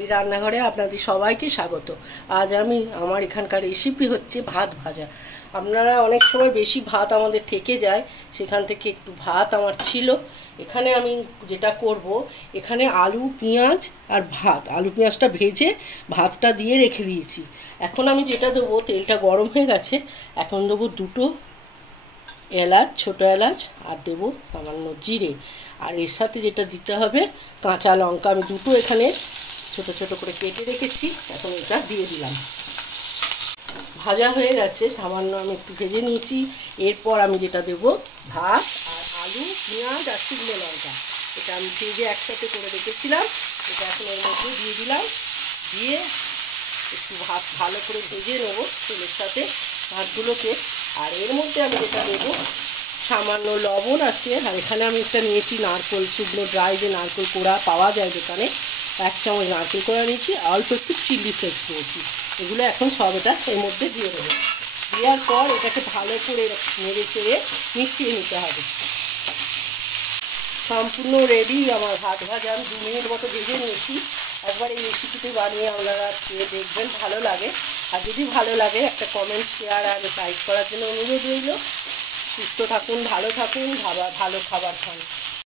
এই রান্নাঘরে আপনাদের সবাইকে স্বাগত। আজ আমি আমার এখানকার রেসিপি হচ্ছে ভাত ভাজা। আপনারা অনেক সময় বেশি ভাত আমাদের থেকে যায়, সেখান থেকে একটু ভাত আমার ছিল। এখানে আমি যেটা করব, এখানে আলু পেঁয়াজ আর ভাত, আলু পেঁয়াজটা ভেজে ভাতটা দিয়ে রেখে দিয়েছি। এখন আমি যেটা দেবো, তেলটা গরম হয়ে গেছে, এখন দেবো দুটো এলাচ, ছোটো এলাচ, আর দেবো সামান্য জিরে। আর এর সাথে যেটা দিতে হবে, কাঁচা লঙ্কা আমি দুটো এখানে ছোট ছোট করে কেটে রেখেছি, এখন এটা দিয়ে দিলাম। ভাজা হয়ে গেছে, সামান্য আমি একটু ভেজে নিয়েছি। এরপর আমি যেটা দেব, ভাত আর আলু পেঁয়াজ আর শুকনো লঙ্কা, এটা আমি ভেজে একসাথে করে রেখেছিলাম, এটা এখন এর মধ্যে দিয়ে দিলাম। দিয়ে একটু ভাত ভালো করে ভেজে নেবো তেলের সাথে ভাতগুলোকে। আর এর মধ্যে আমি যেটা দেবো, সামান্য লবণ আছে, আর এখানে আমি একটা নিয়েছি নারকেল, শুকনো ড্রাই যে নারকেল কোড়া পাওয়া যায় দোকানে, 1 চামচ নারকেল কোড়া নিয়েছি, অল্প একটু চিলি ফ্লেক্স নিয়েছি। এগুলো এখন সব এটা এর মধ্যে দিয়ে দেবো। দেওয়ার পর এটাকে ভালো করে নেড়ে চেড়ে মিশিয়ে নিতে হবে। সম্পূর্ণ রেডি আমার ভাত ভাজা। আমি 2 মিনিট মতো ভেজে নিয়েছি। একবার এই রেসিপিটি বানিয়ে আপনারা খেয়ে দেখবেন, ভালো লাগে। আর যদি ভালো লাগে একটা কমেন্ট, শেয়ার আর লাইক করার জন্য অনুরোধ রইল। সুস্থ থাকুন, ভালো থাকুন, ভালো খাবার খান।